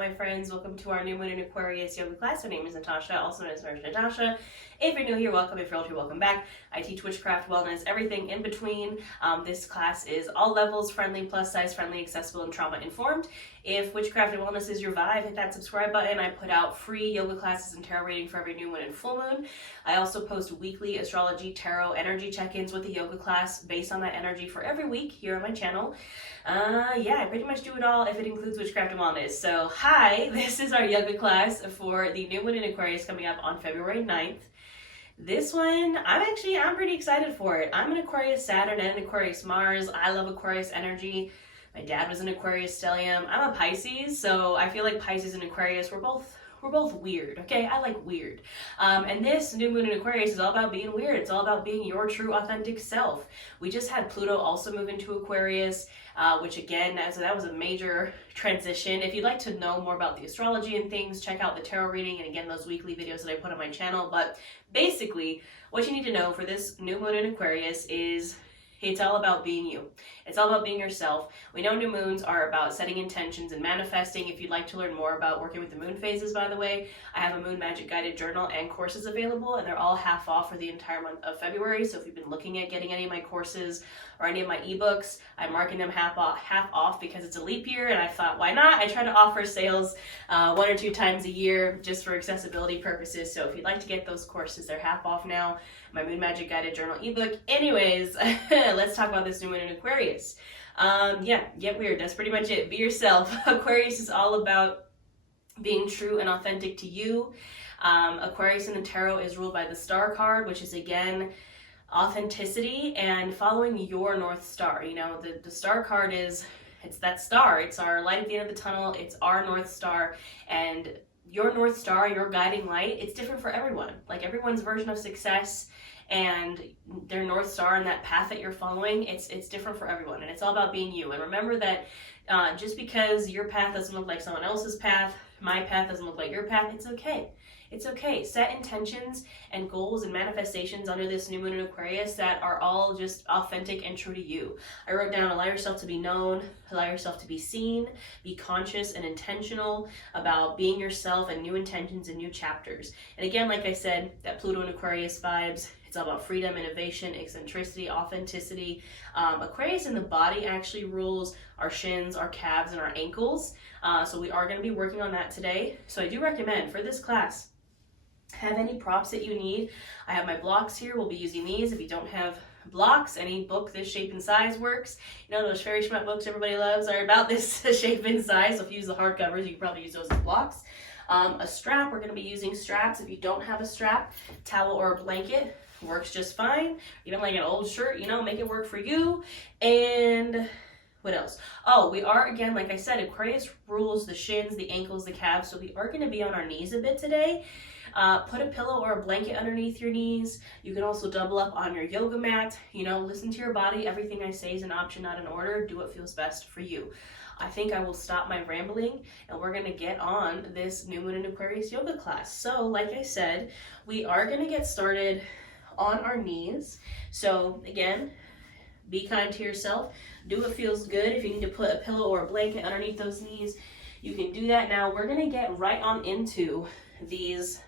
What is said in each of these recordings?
my friends? Welcome to our new moon in Aquarius yoga class. My name is Natasha, also known as Nurse Natasha. If you're new here, welcome. If you're old here, welcome back. I teach witchcraft, wellness, everything in between. This class is all levels, friendly, plus size friendly, accessible, and trauma informed. If witchcraft and wellness is your vibe, hit that subscribe button. I put out free yoga classes and tarot reading for every new moon and full moon. I also post weekly astrology, tarot, energy check-ins with a yoga class based on that energy for every week here on my channel. I pretty much do it all if it includes witchcraft and wellness. So hi, this is our yoga class for the new moon in Aquarius coming up on February 9th. This one, I'm pretty excited for it. I'm an Aquarius Saturn and an Aquarius Mars. I love Aquarius energy. My dad was an Aquarius stellium. I'm a Pisces, so I feel like Pisces and Aquarius, we're both weird, okay? I like weird. And this new moon in Aquarius is all about being weird. It's all about being your true authentic self. We just had Pluto also move into Aquarius, which again, so that was a major transition. If you'd like to know more about the astrology and things, check out the tarot reading and again, those weekly videos that I put on my channel. But basically, what you need to know for this new moon in Aquarius is it's all about being you. It's all about being yourself. We know new moons are about setting intentions and manifesting. If you'd like to learn more about working with the moon phases, by the way, I have a moon magic guided journal and courses available, and they're all half off for the entire month of February. So if you've been looking at getting any of my courses or any of my ebooks, I'm marking them half off because it's a leap year, and I thought, why not? I try to offer sales 1 or 2 times a year just for accessibility purposes. So if you'd like to get those courses, they're half off now. My Moon Magic Guided Journal ebook. Anyways, let's talk about this new moon in Aquarius. Get weird. That's pretty much it. Be yourself. Aquarius is all about being true and authentic to you. Aquarius in the tarot is ruled by the star card, which is again authenticity and following your North Star. You know, the star card it's that star. It's our light at the end of the tunnel. It's our North Star, and your North Star, your guiding light, it's different for everyone. Like everyone's version of success and their North Star and that path that you're following, it's different for everyone, and it's all about being you. And remember that just because your path doesn't look like someone else's path, my path doesn't look like your path, it's okay. It's okay. Set intentions and goals and manifestations under this new moon in Aquarius that are all just authentic and true to you. I wrote down, allow yourself to be known, allow yourself to be seen, be conscious and intentional about being yourself and new intentions and new chapters. And again, like I said, that Pluto and Aquarius vibes, it's all about freedom, innovation, eccentricity, authenticity. Aquarius in the body actually rules our shins, our calves, and our ankles. So we are going to be working on that today. So I do recommend for this class, have any props that you need. I have my blocks here. We'll be using these. If you don't have blocks, any book this shape and size works. You know, those Fairy Schmuck books everybody loves are about this shape and size. So if you use the hardcovers, you can probably use those as blocks. A strap, we're going to be using straps. If you don't have a strap, towel or a blanket works just fine. Even like an old shirt, you know, make it work for you. And what else? Oh, we are, again, like I said, Aquarius rules the shins, the ankles, the calves. So we are going to be on our knees a bit today. Put a pillow or a blanket underneath your knees. You can also double up on your yoga mat. You know, listen to your body. Everything I say is an option, not an order. Do what feels best for you. I think I will stop my rambling and we're going to get on this new moon in Aquarius yoga class. So like I said, we are going to get started on our knees. So again, be kind to yourself. Do what feels good. If you need to put a pillow or a blanket underneath those knees, you can do that. Now we're going to get right on into these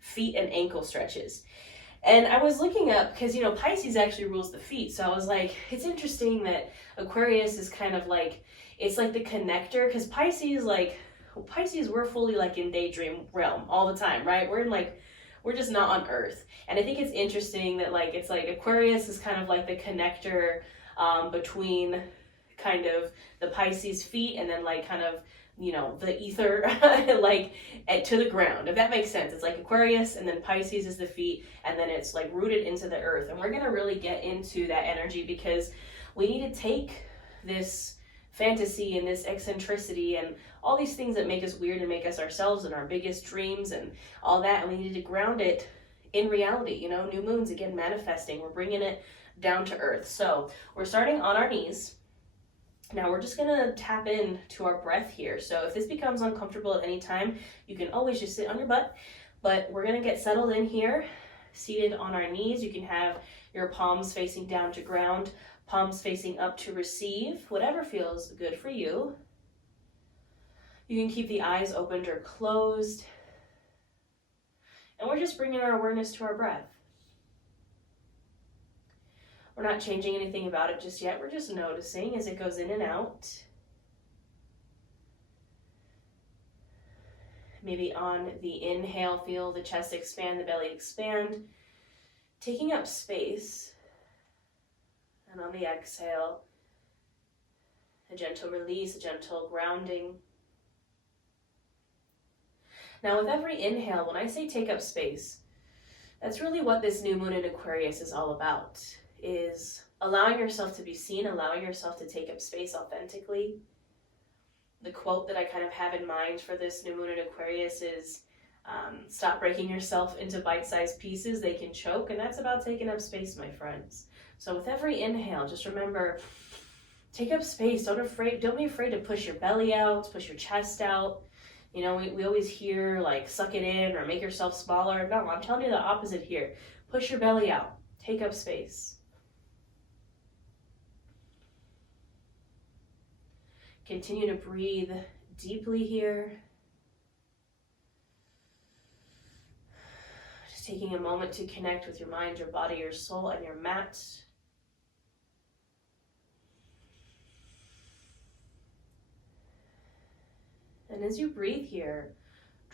feet and ankle stretches. And I was looking up, because you know Pisces actually rules the feet, so I was like, it's interesting that Aquarius is kind of like, it's like the connector, because Pisces, we're fully like in daydream realm all the time, right? We're just not on Earth. And I think it's interesting that it's like Aquarius is kind of like the connector between kind of the Pisces feet and then like kind of, you know, the ether to the ground, if that makes sense. It's like Aquarius and then Pisces is the feet, and then it's like rooted into the earth. And we're going to really get into that energy because we need to take this fantasy and this eccentricity and all these things that make us weird and make us ourselves and our biggest dreams and all that, and we need to ground it in reality. You know, new moons, again, manifesting. We're bringing it down to earth. So we're starting on our knees. Now we're just gonna tap in to our breath here. So if this becomes uncomfortable at any time, you can always just sit on your butt, but we're gonna get settled in here, seated on our knees. You can have your palms facing down to ground, palms facing up to receive, whatever feels good for you. You can keep the eyes opened or closed. And we're just bringing our awareness to our breath. We're not changing anything about it just yet. We're just noticing as it goes in and out. Maybe on the inhale, feel the chest expand, the belly expand, taking up space. And on the exhale, a gentle release, a gentle grounding. Now with every inhale, when I say take up space, that's really what this new moon in Aquarius is all about, is allowing yourself to be seen, allowing yourself to take up space authentically. The quote that I kind of have in mind for this new moon in Aquarius is, stop breaking yourself into bite-sized pieces, they can choke, and that's about taking up space, my friends. So with every inhale, just remember, take up space. Don't be afraid to push your belly out, push your chest out. You know, we always hear like suck it in or make yourself smaller. No, I'm telling you the opposite here. Push your belly out. Take up space. Continue to breathe deeply here. Just taking a moment to connect with your mind, your body, your soul, and your mat. And as you breathe here,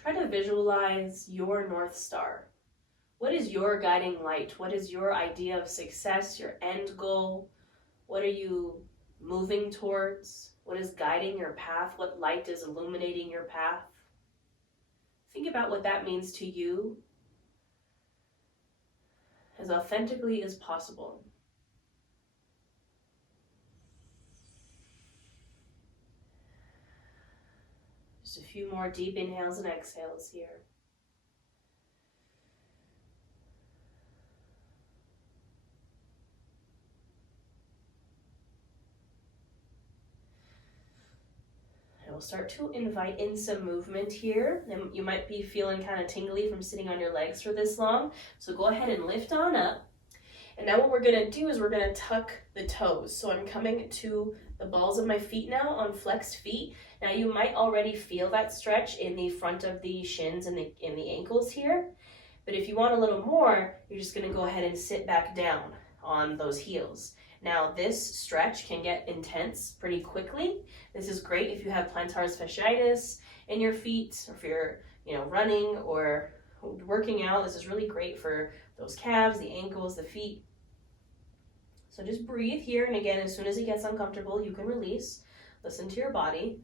try to visualize your North Star. What is your guiding light? What is your idea of success, your end goal? What are you moving towards? What is guiding your path? What light is illuminating your path? Think about what that means to you as authentically as possible. Just a few more deep inhales and exhales here. We'll start to invite in some movement here. And you might be feeling kind of tingly from sitting on your legs for this long. So go ahead and lift on up. And now what we're going to do is we're going to tuck the toes. So I'm coming to the balls of my feet now on flexed feet. Now you might already feel that stretch in the front of the shins and in the ankles here. But if you want a little more, you're just going to go ahead and sit back down on those heels. Now this stretch can get intense pretty quickly. This is great if you have plantar fasciitis in your feet, or if you're running or working out. This is really great for those calves, the ankles, the feet. So just breathe here, and again, as soon as it gets uncomfortable, you can release. Listen to your body.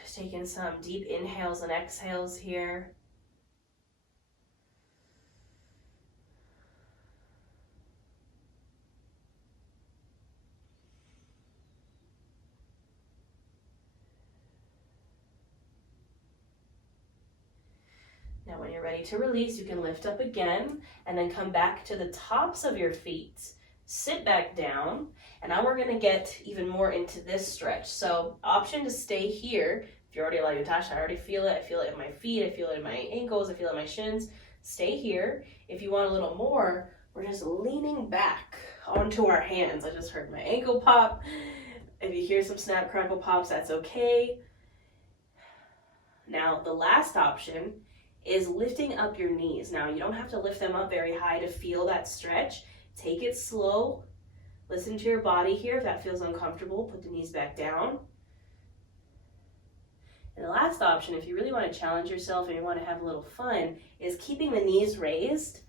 Just taking some deep inhales and exhales here. Now when you're ready to release, you can lift up again and then come back to the tops of your feet. Sit back down, and now we're going to get even more into this stretch. So option to stay here. If you're already like, Natasha, I already feel it. I feel it in my feet. I feel it in my ankles. I feel it in my shins. Stay here. If you want a little more, we're just leaning back onto our hands. I just heard my ankle pop. If you hear some snap, crackle pops, that's okay. Now the last option is lifting up your knees. Now you don't have to lift them up very high to feel that stretch. Take it slow. Listen to your body here. If that feels uncomfortable, put the knees back down. And the last option, if you really want to challenge yourself and you want to have a little fun, is keeping the knees raised.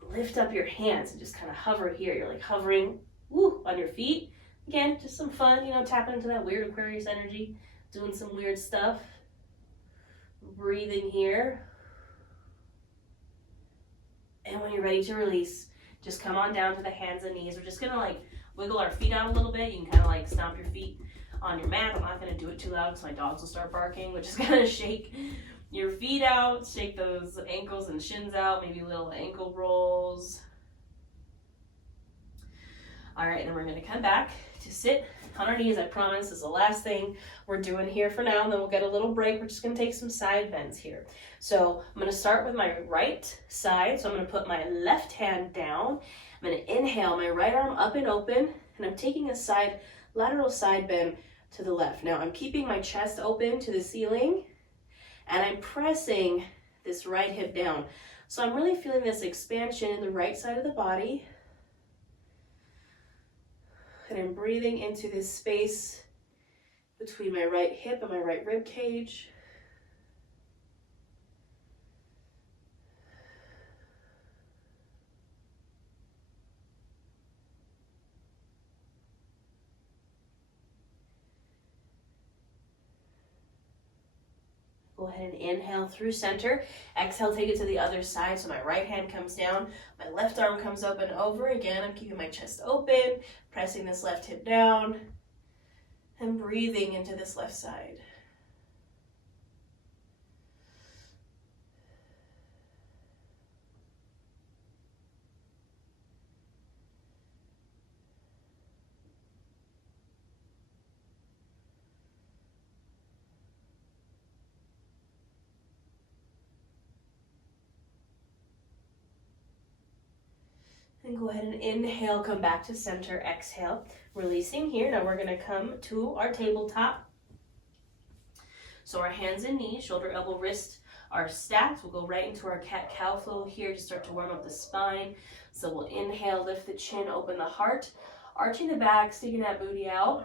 Lift up your hands and just kind of hover here. You're like hovering on your feet. Again, just some fun, tapping into that weird Aquarius energy, doing some weird stuff. Breathing here. And when you're ready to release, just come on down to the hands and knees. We're just going to wiggle our feet out a little bit. You can kind of stomp your feet on your mat. I'm not going to do it too loud because my dogs will start barking. We're just going to shake your feet out, shake those ankles and shins out, maybe little ankle rolls. All right, then we're going to come back to sit on our knees. I promise this is the last thing we're doing here for now, and then we'll get a little break. We're just going to take some side bends here. So I'm going to start with my right side. So I'm going to put my left hand down. I'm going to inhale my right arm up and open, and I'm taking a lateral side bend to the left. Now I'm keeping my chest open to the ceiling, and I'm pressing this right hip down. So I'm really feeling this expansion in the right side of the body. And I'm breathing into this space between my right hip and my right rib cage. Go ahead and inhale through center. Exhale, take it to the other side. So my right hand comes down, my left arm comes up and over. Again, I'm keeping my chest open, pressing this left hip down, and breathing into this left side. And go ahead and inhale, come back to center, exhale, releasing here. Now we're gonna come to our tabletop. So our hands and knees, shoulder, elbow, wrist are stacked. We'll go right into our cat-cow flow here to start to warm up the spine. So we'll inhale, lift the chin, open the heart, arching the back, sticking that booty out.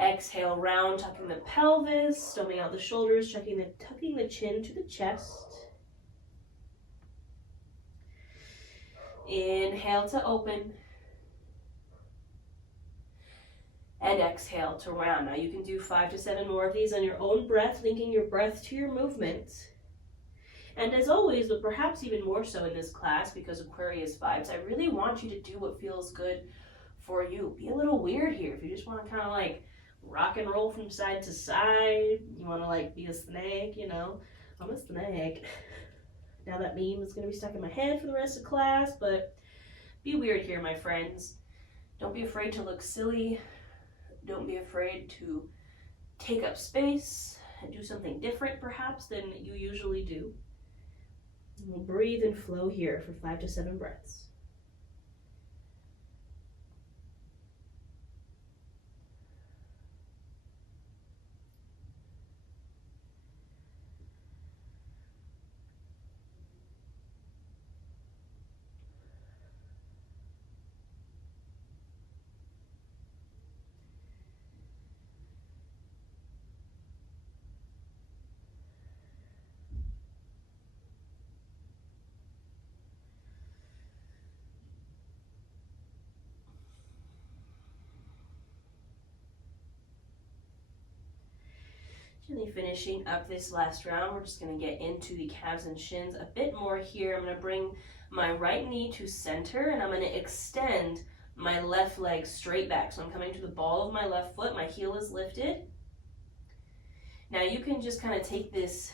Exhale, round, tucking the pelvis, stomaching out the shoulders, tucking the chin to the chest. Inhale to open. And exhale to round. Now you can do 5 to 7 more of these on your own breath, linking your breath to your movement. And as always, but perhaps even more so in this class because Aquarius vibes, I really want you to do what feels good for you. Be a little weird here. If you just want to kind of like rock and roll from side to side, you want to like be a snake, you know, I'm a snake. Now that meme is going to be stuck in my head for the rest of class, but be weird here, my friends. Don't be afraid to look silly. Don't be afraid to take up space and do something different, perhaps, than you usually do. And we'll breathe and flow here for 5 to 7 breaths. Gently finishing up this last round, we're just going to get into the calves and shins a bit more here. I'm going to bring my right knee to center and I'm going to extend my left leg straight back. So I'm coming to the ball of my left foot, my heel is lifted. Now you can just kind of take this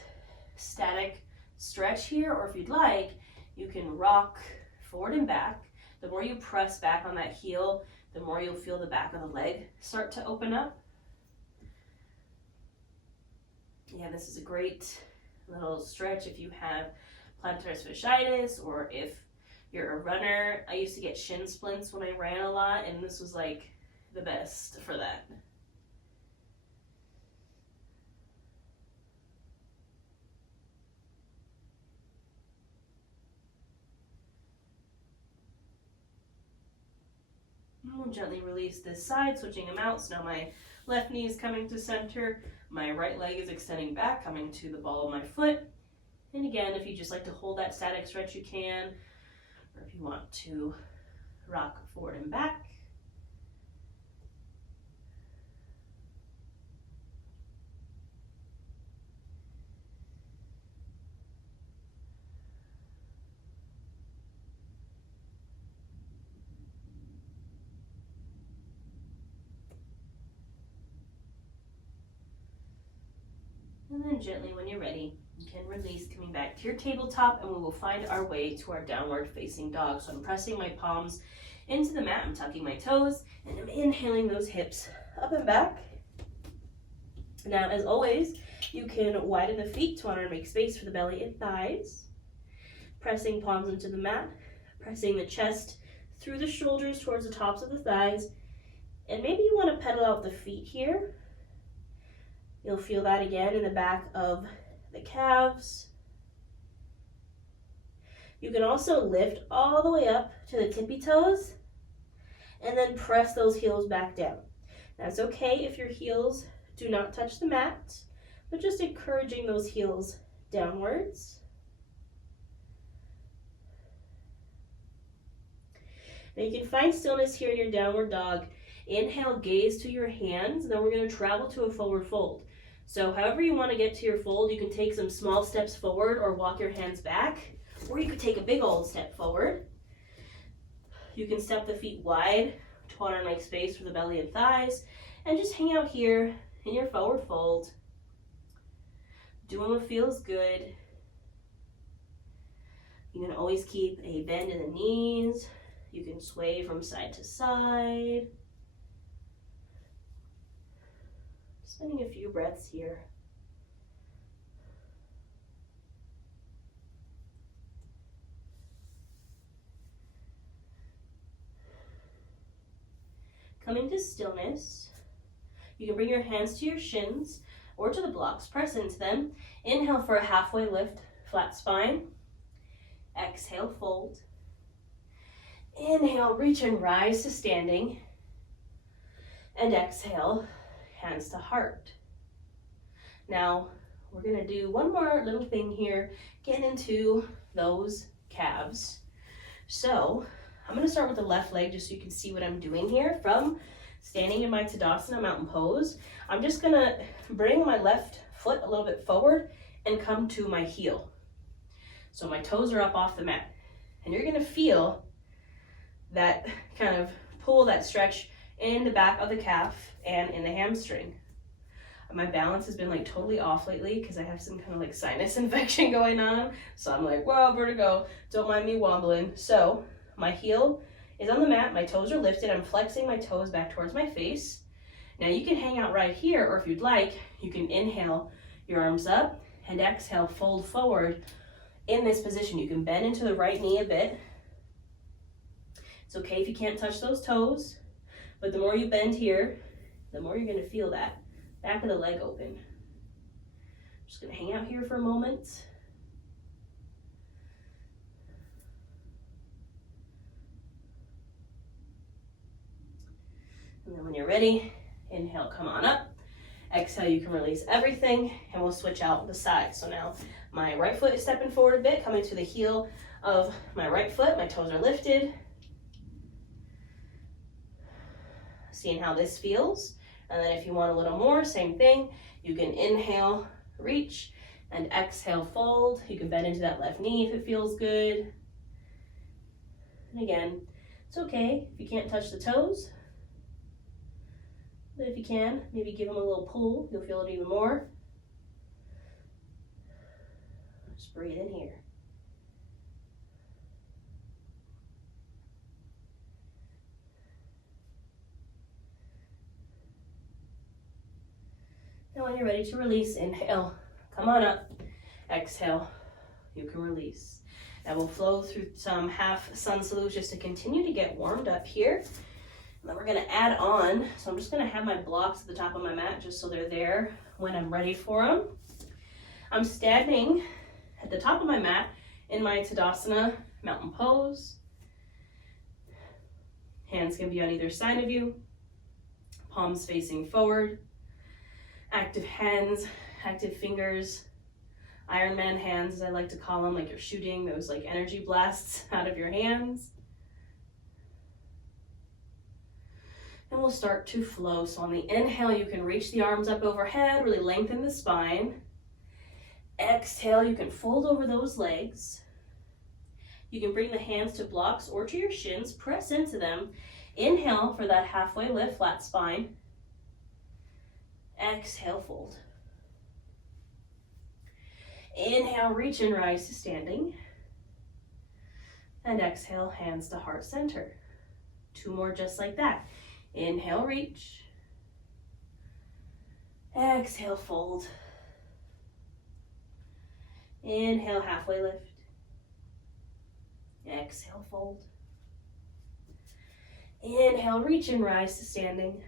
static stretch here, or if you'd like, you can rock forward and back. The more you press back on that heel, the more you'll feel the back of the leg start to open up. Yeah, this is a great little stretch if you have plantar fasciitis or if you're a runner. I used to get shin splints when I ran a lot, and this was like the best for that. We'll gently release this side, switching them out. So now my left knee is coming to center. My right leg is extending back, coming to the ball of my foot. And again, if you just like to hold that static stretch, you can. Or if you want to rock forward and back. And then gently, when you're ready, you can release, coming back to your tabletop, and we will find our way to our downward facing dog. So I'm pressing my palms into the mat, I'm tucking my toes, and I'm inhaling those hips up and back. Now, as always, you can widen the feet to honor and make space for the belly and thighs. Pressing palms into the mat, pressing the chest through the shoulders towards the tops of the thighs, And maybe you want to pedal out the feet here. You'll feel that again in the back of the calves. You can also lift all the way up to the tippy toes and then press those heels back down. Now it's okay if your heels do not touch the mat, but just encouraging those heels downwards. Now you can find stillness here in your downward dog. Inhale, gaze to your hands, then we're going to travel to a forward fold. So however you want to get to your fold, you can take some small steps forward or walk your hands back, or you could take a big old step forward. You can step the feet wide to want to make space for the belly and thighs, and just hang out here in your forward fold, doing what feels good. You can always keep a bend in the knees. You can sway from side to side. Spending a few breaths here. Coming to stillness, you can bring your hands to your shins or to the blocks, press into them. Inhale for a halfway lift, flat spine. Exhale, fold. Inhale, reach and rise to standing. And exhale, hands to heart. Now, we're gonna do one more little thing here, get into those calves. So, I'm gonna start with the left leg just so you can see what I'm doing here. From standing in my Tadasana mountain pose, I'm just gonna bring my left foot a little bit forward and come to my heel. So my toes are up off the mat. And you're gonna feel that kind of pull, that stretch in the back of the calf and in the hamstring. My balance has been like totally off lately because I have some kind of like sinus infection going on. So I'm like, whoa, vertigo, don't mind me wobbling. So my heel is on the mat, my toes are lifted, I'm flexing my toes back towards my face. Now you can hang out right here, or if you'd like, you can inhale your arms up and exhale, fold forward in this position. You can bend into the right knee a bit. It's okay if you can't touch those toes, but the more you bend here, the more you're gonna feel that back of the leg open. Just gonna hang out here for a moment. And then when you're ready, inhale, come on up. Exhale, you can release everything, and we'll switch out the sides. So now my right foot is stepping forward a bit, coming to the heel of my right foot. My toes are lifted. Seeing how this feels. And then if you want a little more, same thing. You can inhale, reach, and exhale, fold. You can bend into that left knee if it feels good. And again, it's okay if you can't touch the toes. But if you can, maybe give them a little pull. You'll feel it even more. Just breathe in here. And when you're ready to release, inhale, come on up. Exhale, you can release. Now we'll flow through some half sun salutes just to continue to get warmed up here. And then we're gonna add on, so I'm just gonna have my blocks at the top of my mat just so they're there when I'm ready for them. I'm standing at the top of my mat in my Tadasana mountain pose. Hands can be on either side of you, palms facing forward. Active hands, active fingers, Ironman hands as I like to call them, like you're shooting those like energy blasts out of your hands. And we'll start to flow. So on the inhale, you can reach the arms up overhead, really lengthen the spine. Exhale, you can fold over those legs. You can bring the hands to blocks or to your shins, press into them. Inhale for that halfway lift, flat spine. Exhale, fold. Inhale, reach and rise to standing. And exhale, hands to heart center. 2 more just like that. Inhale, reach. Exhale, fold. Inhale, halfway lift. Exhale, fold. Inhale, reach and rise to standing.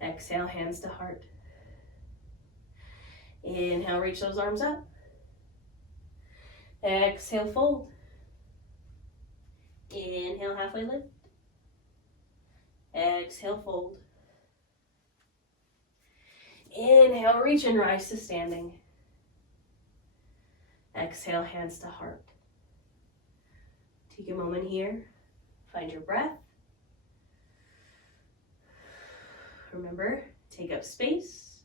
Exhale, hands to heart. Inhale, reach those arms up. Exhale, fold. Inhale, halfway lift. Exhale, fold. Inhale, reach and rise to standing. Exhale, hands to heart. Take a moment here. Find your breath. Remember, take up space.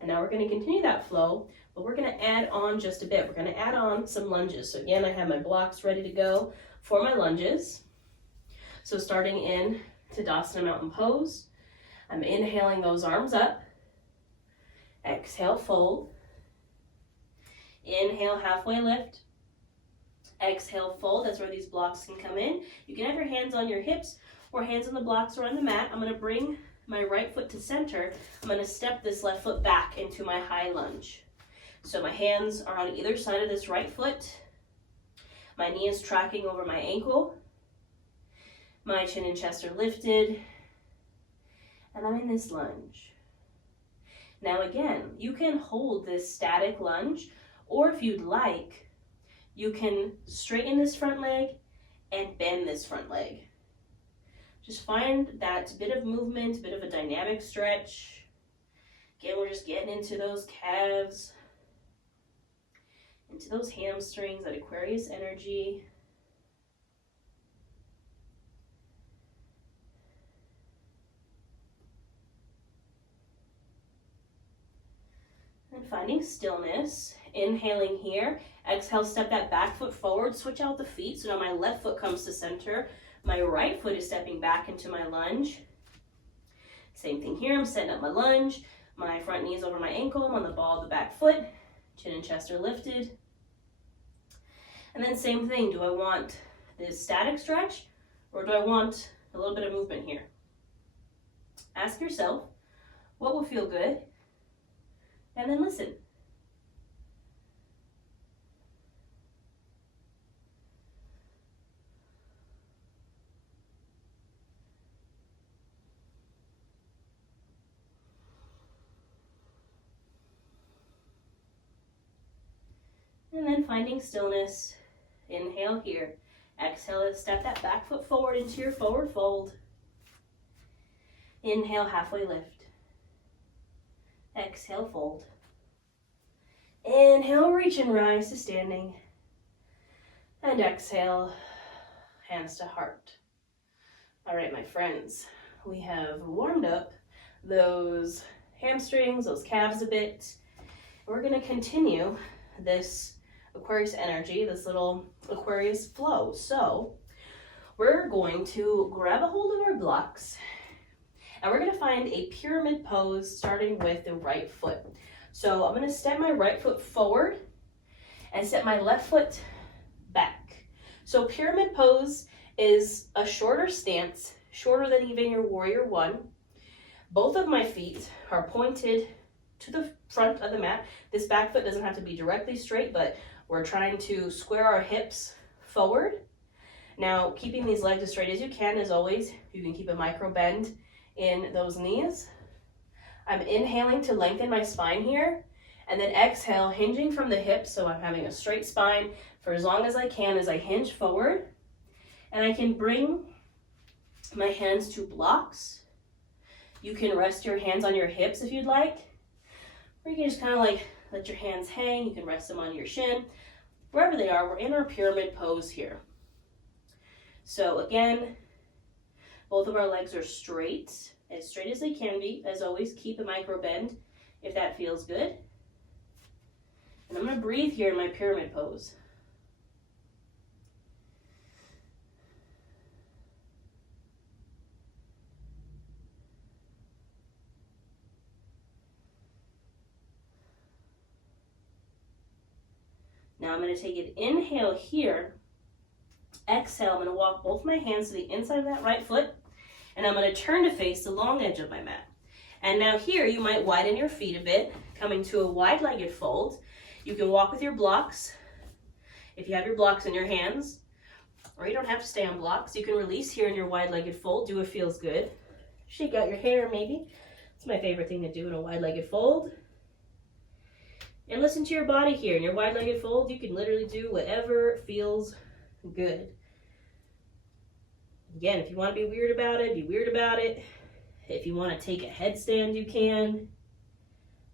And now we're going to continue that flow, but we're going to add on just a bit. We're going to add on some lunges. So again, I have my blocks ready to go for my lunges. So starting in Tadasana Mountain Pose, I'm inhaling those arms up. Exhale, fold. Inhale, halfway lift. Exhale, fold. That's where these blocks can come in. You can have your hands on your hips or hands on the blocks or on the mat. I'm going to bring my right foot to center. I'm going to step this left foot back into my high lunge. So my hands are on either side of this right foot. My knee is tracking over my ankle. My chin and chest are lifted. And I'm in this lunge. Now again, you can hold this static lunge, or if you'd like, you can straighten this front leg and bend this front leg. Just find that bit of movement, bit of a dynamic stretch. Again, we're just getting into those calves, into those hamstrings, that Aquarius energy. And finding stillness. Inhaling here. Exhale, step that back foot forward. Switch out the feet. So now my left foot comes to center. My right foot is stepping back into my lunge. Same thing here. I'm setting up my lunge. My front knee is over my ankle. I'm on the ball of the back foot. Chin and chest are lifted. And then same thing. Do I want this static stretch, or do I want a little bit of movement here? Ask yourself, what will feel good? And then listen. And then finding stillness. Inhale here. Exhale, step that back foot forward into your forward fold. Inhale, halfway lift. Exhale, fold. Inhale, reach and rise to standing. And exhale, hands to heart. All right, my friends, we have warmed up those hamstrings, those calves a bit. We're going to continue this Aquarius energy, this little Aquarius flow. So we're going to grab a hold of our blocks and we're going to find a pyramid pose starting with the right foot. So I'm going to step my right foot forward and step my left foot back. So pyramid pose is a shorter stance, shorter than even your warrior one. Both of my feet are pointed to the front of the mat. This back foot doesn't have to be directly straight, but we're trying to square our hips forward. Now, keeping these legs as straight as you can, as always, you can keep a micro bend in those knees. I'm inhaling to lengthen my spine here, and then exhale, hinging from the hips, so I'm having a straight spine for as long as I can as I hinge forward. And I can bring my hands to blocks. You can rest your hands on your hips if you'd like, or you can just kind of like let your hands hang. You can rest them on your shin. Wherever they are, we're in our pyramid pose here. So again, both of our legs are straight as they can be. As always, keep a micro bend if that feels good. And I'm going to breathe here in my pyramid pose. Now I'm going to take an inhale here. Exhale, I'm going to walk both my hands to the inside of that right foot, and I'm going to turn to face the long edge of my mat. And now here you might widen your feet a bit, coming to a wide-legged fold. You can walk with your blocks, if you have your blocks in your hands, Or you don't have to stay on blocks. You can release here in your wide-legged fold. Do what feels good. Shake out your hair maybe. It's my favorite thing to do in a wide-legged fold. And listen to your body here. In your wide-legged fold, you can literally do whatever feels good. Again, if you want to be weird about it, be weird about it. If you want to take a headstand, you can.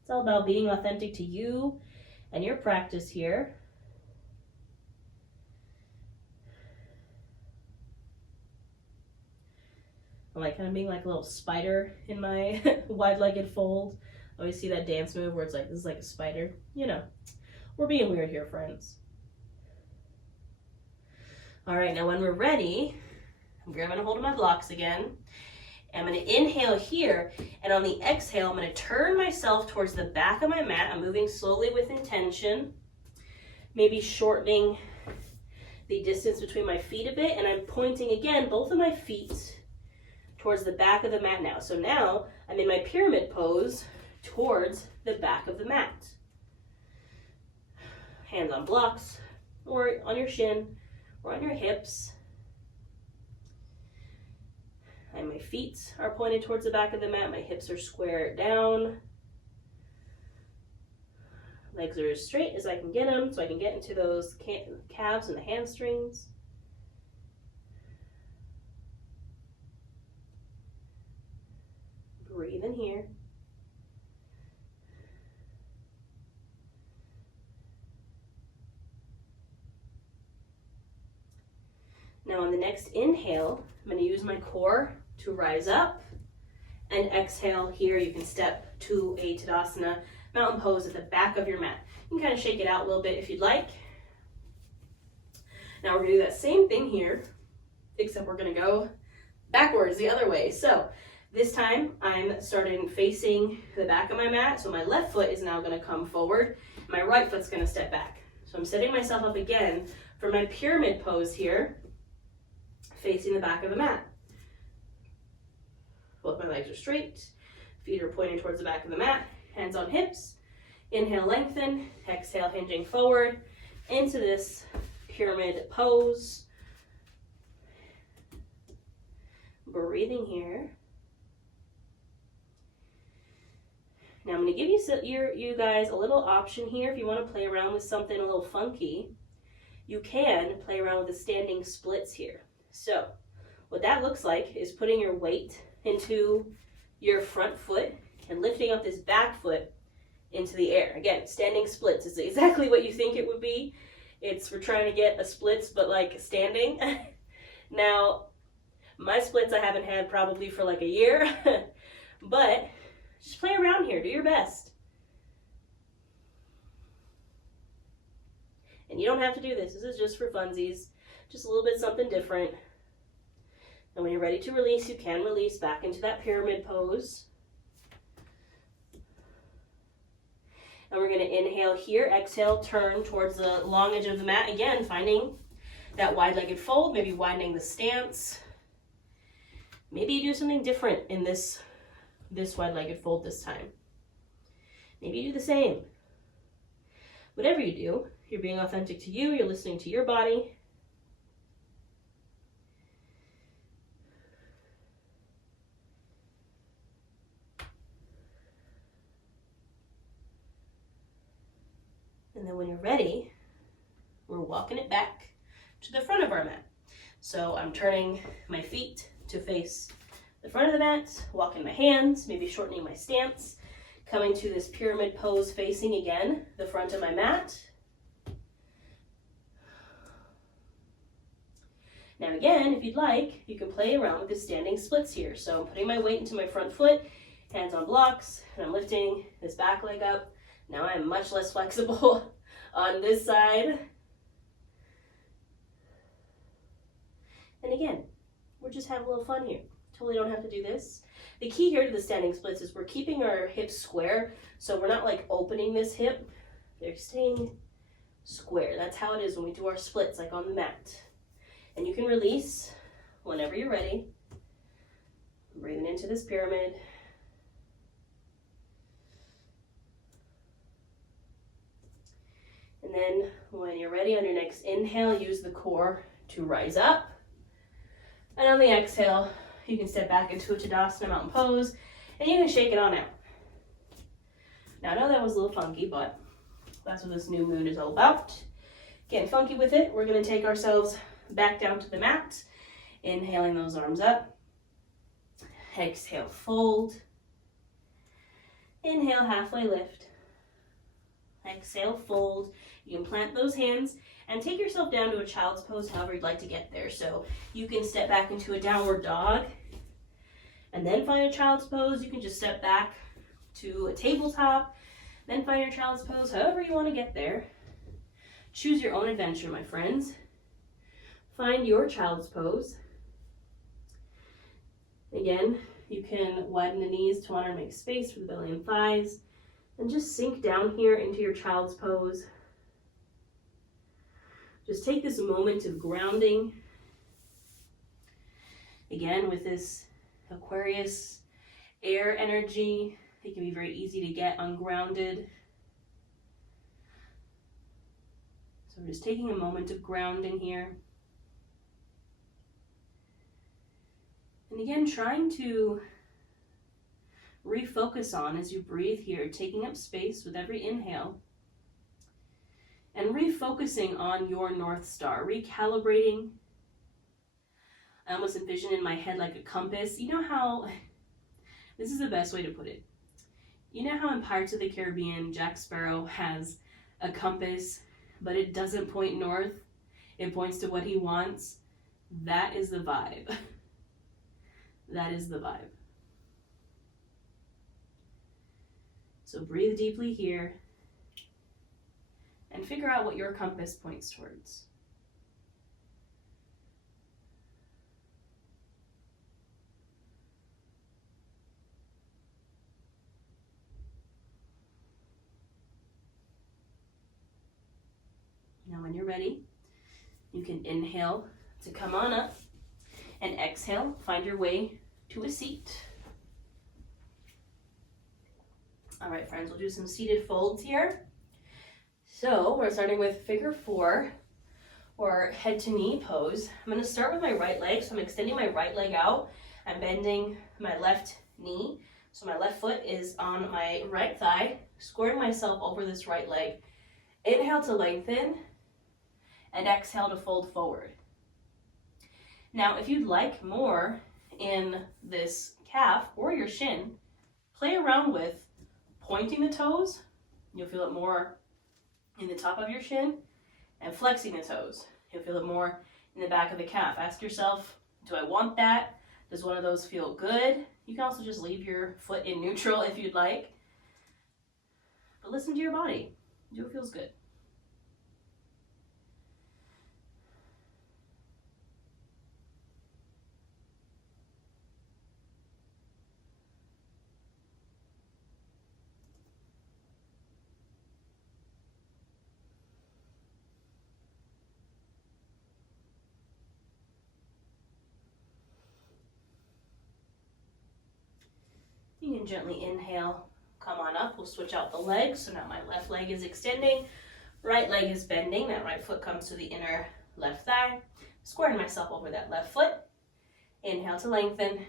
It's all about being authentic to you and your practice here. I like kind of being like a little spider in my wide-legged fold. I always see that dance move where it's like, this is like a spider. You know, we're being weird here, friends. All right, now when we're ready, I'm grabbing a hold of my blocks again. I'm going to inhale here, and on the exhale, I'm going to turn myself towards the back of my mat. I'm moving slowly with intention, maybe shortening the distance between my feet a bit, and I'm pointing again both of my feet towards the back of the mat now. So now I'm in my pyramid pose towards the back of the mat. Hands on blocks, or on your shin, or on your hips. And my feet are pointed towards the back of the mat. My hips are square down. Legs are as straight as I can get them, so I can get into those calves and the hamstrings. Breathe in here. Now on the next inhale, I'm going to use my core to rise up, and exhale here. You can step to a Tadasana mountain pose at the back of your mat. You can kind of shake it out a little bit if you'd like. Now we're going to do that same thing here, except we're going to go backwards the other way. So this time I'm starting facing the back of my mat, so my left foot is now going to come forward. My right foot's going to step back. So I'm setting myself up again for my pyramid pose here, facing the back of the mat. Both my legs are straight, feet are pointing towards the back of the mat, hands on hips. Inhale, lengthen, exhale, hinging forward into this pyramid pose. Breathing here. Now I'm going to give you guys a little option here. If you want to play around with something a little funky, you can play around with the standing splits here. So what that looks like is putting your weight into your front foot and lifting up this back foot into the air. Again, standing splits is exactly what you think it would be. We're trying to get a splits, but like standing. Now, my splits I haven't had probably for like a year, but just play around here. Do your best. And you don't have to do this. This is just for funsies. Just a little bit something different. And when you're ready to release, you can release back into that pyramid pose. And we're going to inhale here, exhale, turn towards the long edge of the mat. Again, finding that wide-legged fold, maybe widening the stance. Maybe you do something different in this wide-legged fold this time. Maybe you do the same. Whatever you do, you're being authentic to you, you're listening to your body. And then when you're ready, we're walking it back to the front of our mat. So I'm turning my feet to face the front of the mat, walking my hands, maybe shortening my stance, coming to this pyramid pose facing again the front of my mat. Now again, if you'd like, you can play around with the standing splits here. So I'm putting my weight into my front foot, hands on blocks, and I'm lifting this back leg up. Now I'm much less flexible on this side. And again, we're just having a little fun here. Totally don't have to do this. The key here to the standing splits is we're keeping our hips square, so we're not like opening this hip. They're staying square. That's how it is when we do our splits, like on the mat. And you can release whenever you're ready. Breathing into this pyramid. And then when you're ready on your next inhale, use the core to rise up. And on the exhale, you can step back into a Tadasana mountain pose, and you can shake it on out. Now, I know that was a little funky, but that's what this new moon is all about. Getting funky with it, we're going to take ourselves back down to the mat, inhaling those arms up. Exhale, fold. Inhale, halfway lift. Exhale, fold. You can plant those hands and take yourself down to a child's pose, however you'd like to get there. So you can step back into a downward dog and then find a child's pose. You can just step back to a tabletop, then find your child's pose, however you want to get there. Choose your own adventure, my friends. Find your child's pose. Again, you can widen the knees to honor and make space for the belly and thighs, and just sink down here into your child's pose. Just take this moment of grounding. Again, with this Aquarius air energy, it can be very easy to get ungrounded. So we're just taking a moment of grounding here. And again, trying to refocus on, as you breathe here, taking up space with every inhale, and refocusing on your North Star, recalibrating. I almost envision in my head like a compass. You know how, this is the best way to put it. You know how in Pirates of the Caribbean, Jack Sparrow has a compass, but it doesn't point north, it points to what he wants? That is the vibe. That is the vibe. So breathe deeply here and figure out what your compass points towards. Now when you're ready, you can inhale to come on up, and exhale, find your way to a seat. All right, friends, we'll do some seated folds here. So we're starting with figure 4, or head to knee pose. I'm going to start with my right leg, so I'm extending my right leg out. I'm bending my left knee, so my left foot is on my right thigh, squaring myself over this right leg. Inhale to lengthen, and exhale to fold forward. Now, if you'd like more in this calf or your shin, play around with pointing the toes. You'll feel it more in the top of your shin, and flexing the toes. You'll feel it more in the back of the calf. Ask yourself, do I want that? Does one of those feel good? You can also just leave your foot in neutral if you'd like. But listen to your body. Do what feels good. You can gently inhale, come on up. We'll switch out the legs. So now my left leg is extending, right leg is bending. That right foot comes to the inner left thigh. Squaring myself over that left foot. Inhale to lengthen,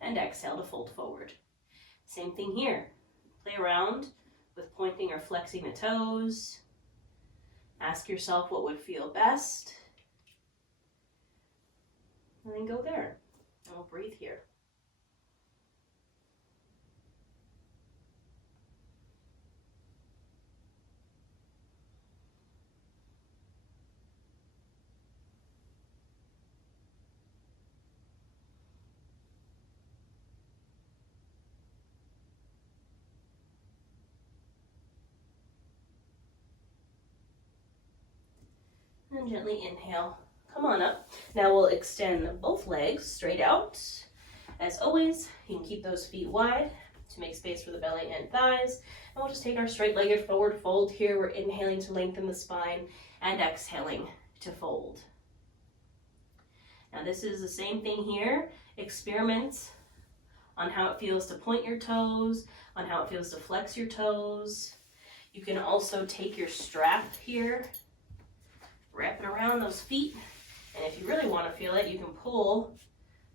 and exhale to fold forward. Same thing here. Play around with pointing or flexing the toes. Ask yourself what would feel best. And then go there. And we'll breathe here. And gently inhale, come on up. Now we'll extend both legs straight out. As always, you can keep those feet wide to make space for the belly and thighs. And we'll just take our straight-legged forward fold here. We're inhaling to lengthen the spine and exhaling to fold. Now this is the same thing here. Experiment on how it feels to point your toes, on how it feels to flex your toes. You can also take your strap here, wrap it around those feet, And if you really want to feel it, you can pull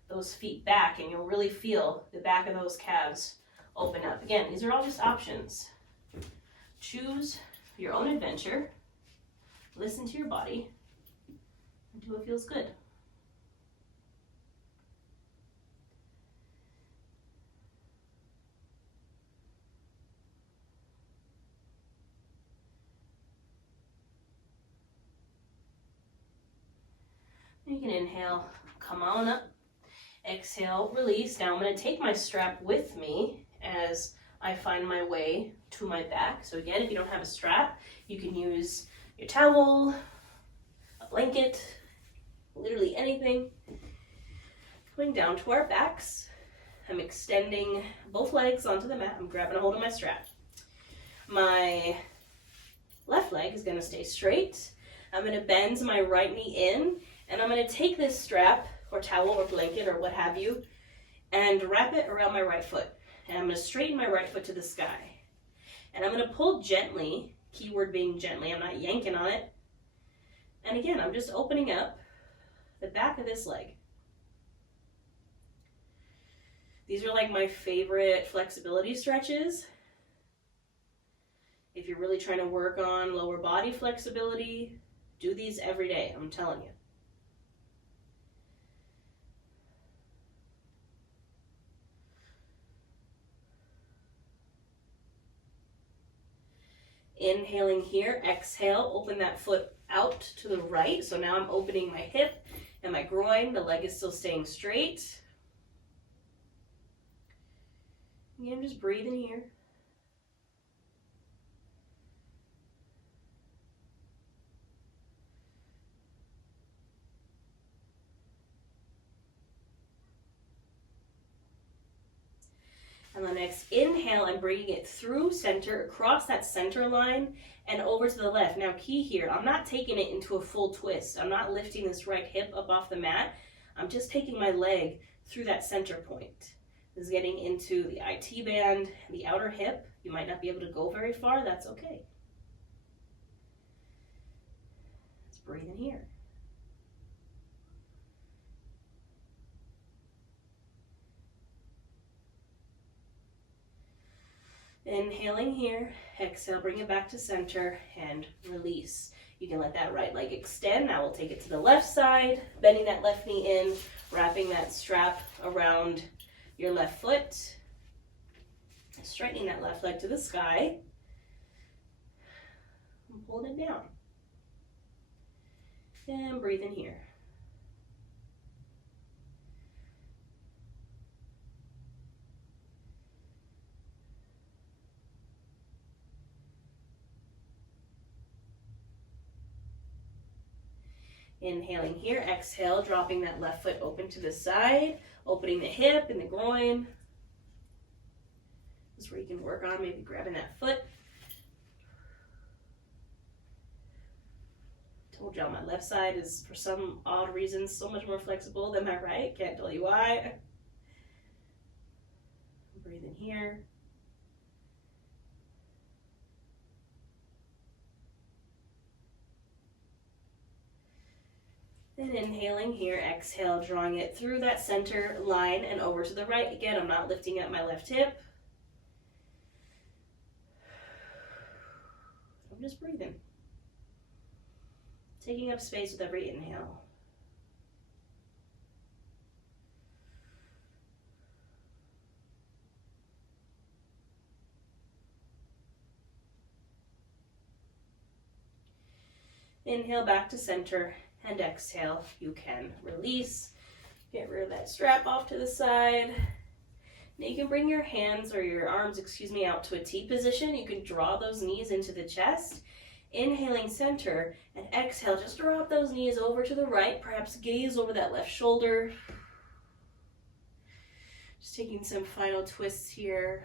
those feet back and you'll really feel the back of those calves open up. Again, these are all just options. Choose your own adventure. Listen to your body and do what feels good. You can inhale, come on up. Exhale, release. Now I'm going to take my strap with me as I find my way to my back. So again, if you don't have a strap, you can use your towel, a blanket, literally anything. Going down to our backs. I'm extending both legs onto the mat. I'm grabbing a hold of my strap. My left leg is going to stay straight. I'm going to bend my right knee in, and I'm going to take this strap or towel or blanket or what have you and wrap it around my right foot. And I'm going to straighten my right foot to the sky. And I'm going to pull gently, keyword being gently, I'm not yanking on it. And again, I'm just opening up the back of this leg. These are like my favorite flexibility stretches. If you're really trying to work on lower body flexibility, do these every day, I'm telling you. Inhaling here, exhale, open that foot out to the right. So now I'm opening my hip and my groin. The leg is still staying straight. Again, just breathing here. And the next inhale, I'm bringing it through center, across that center line, and over to the left. Now key here, I'm not taking it into a full twist. I'm not lifting this right hip up off the mat. I'm just taking my leg through that center point. This is getting into the IT band, the outer hip. You might not be able to go very far, that's okay. Let's breathe in here. Inhaling here, exhale, bring it back to center and release. You can let that right leg extend. Now we'll take it to the left side, bending that left knee in, wrapping that strap around your left foot, straightening that left leg to the sky, and pulling it down. And breathe in here. Inhaling here, exhale, dropping that left foot open to the side, opening the hip and the groin. This is where you can work on maybe grabbing that foot. Told y'all my left side is, for some odd reason, so much more flexible than my right. Can't tell you why. Breathe in here. And inhaling here, exhale, drawing it through that center line and over to the right. Again, I'm not lifting up my left hip. I'm just breathing. Taking up space with every inhale. Inhale back to center. And exhale, you can release. Get rid of that strap off to the side. Now you can bring your hands or your arms, out to a T position. You can draw those knees into the chest. Inhaling center and exhale, just drop those knees over to the right, perhaps gaze over that left shoulder. Just taking some final twists here.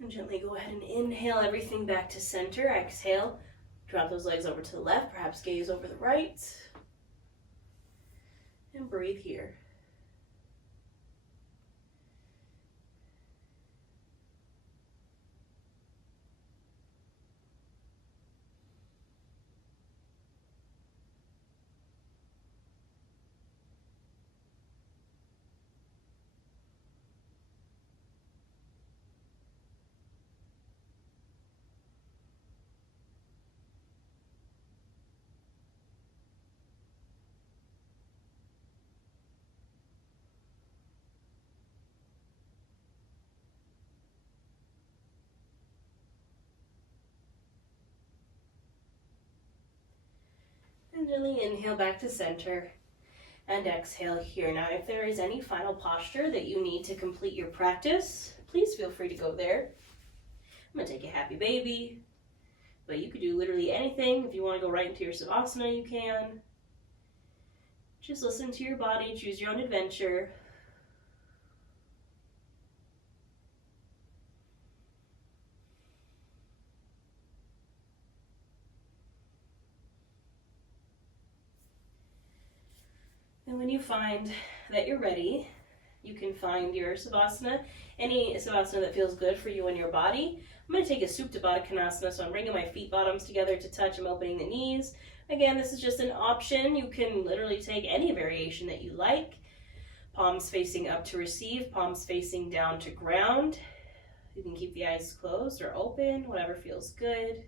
And gently go ahead and inhale everything back to center. Exhale, drop those legs over to the left, perhaps gaze over the right. And breathe here. And gently inhale back to center and exhale here. Now, if there is any final posture that you need to complete your practice, please feel free to go there. I'm going to take a happy baby, but you could do literally anything. If you want to go right into your Savasana, you can. Just listen to your body, choose your own adventure. And when you find that you're ready, you can find your Savasana, any Savasana that feels good for you and your body. I'm going to take a Supta Konasana, so I'm bringing my feet bottoms together to touch. I'm opening the knees. Again, this is just an option. You can literally take any variation that you like. Palms facing up to receive, palms facing down to ground. You can keep the eyes closed or open, whatever feels good.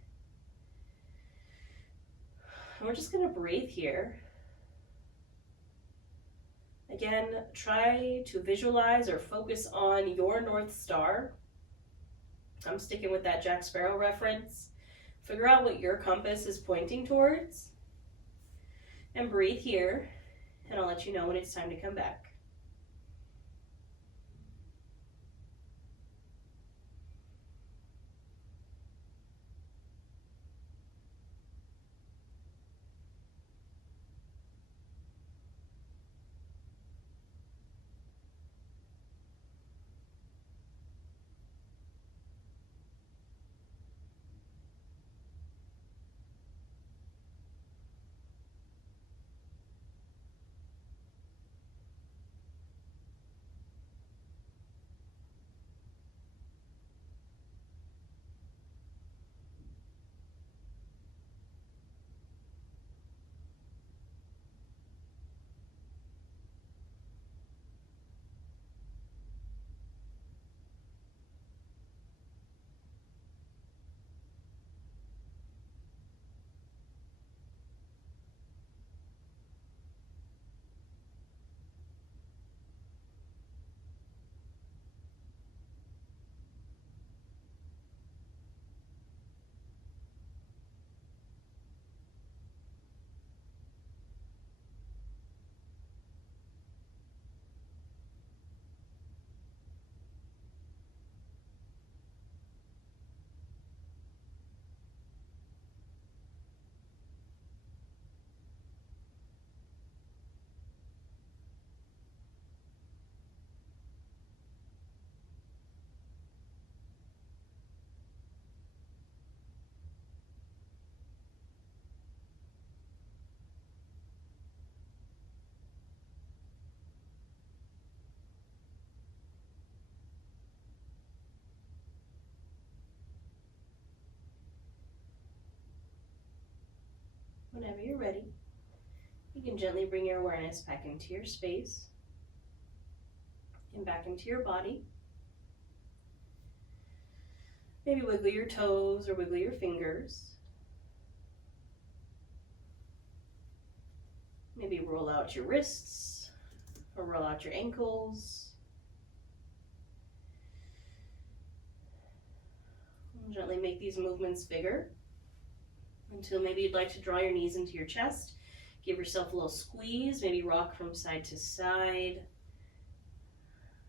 And we're just going to breathe here. Again, try to visualize or focus on your North Star. I'm sticking with that Jack Sparrow reference. Figure out what your compass is pointing towards. And breathe here, and I'll let you know when it's time to come back. Whenever you're ready, you can gently bring your awareness back into your space and back into your body. Maybe wiggle your toes or wiggle your fingers. Maybe roll out your wrists or roll out your ankles. And gently make these movements bigger until maybe you'd like to draw your knees into your chest. Give yourself a little squeeze, maybe rock from side to side.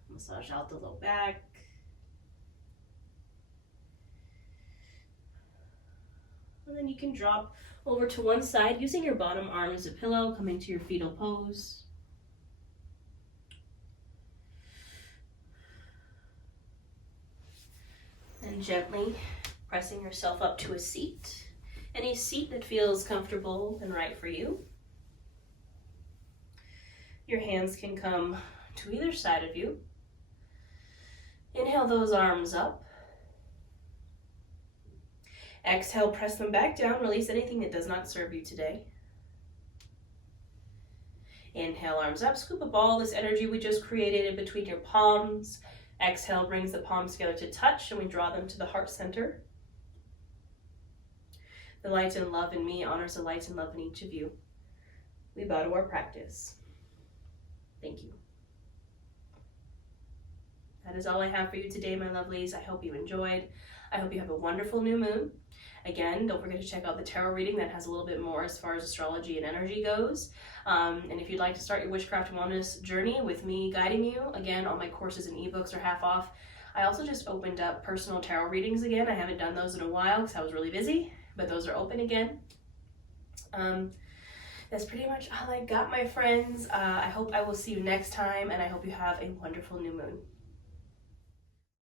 Massage out the low back. And then you can drop over to one side using your bottom arm as a pillow, coming to your fetal pose. And gently pressing yourself up to a seat. Any seat that feels comfortable and right for you. Your hands can come to either side of you. Inhale those arms up. Exhale, press them back down. Release anything that does not serve you today. Inhale, arms up. Scoop up all this energy we just created in between your palms. Exhale, brings the palms together to touch, and we draw them to the heart center. The light and love in me honors the light and love in each of you. We bow to our practice. Thank you. That is all I have for you today, my lovelies. I hope you enjoyed. I hope you have a wonderful new moon. Again, don't forget to check out the tarot reading that has a little bit more as far as astrology and energy goes. And if you'd like to start your witchcraft wellness journey with me guiding you, again, all my courses and ebooks are half off. I also just opened up personal tarot readings again. I haven't done those in a while because I was really busy, but those are open again. That's pretty much all I got, my friends. I hope I will see you next time, and I hope you have a wonderful new moon.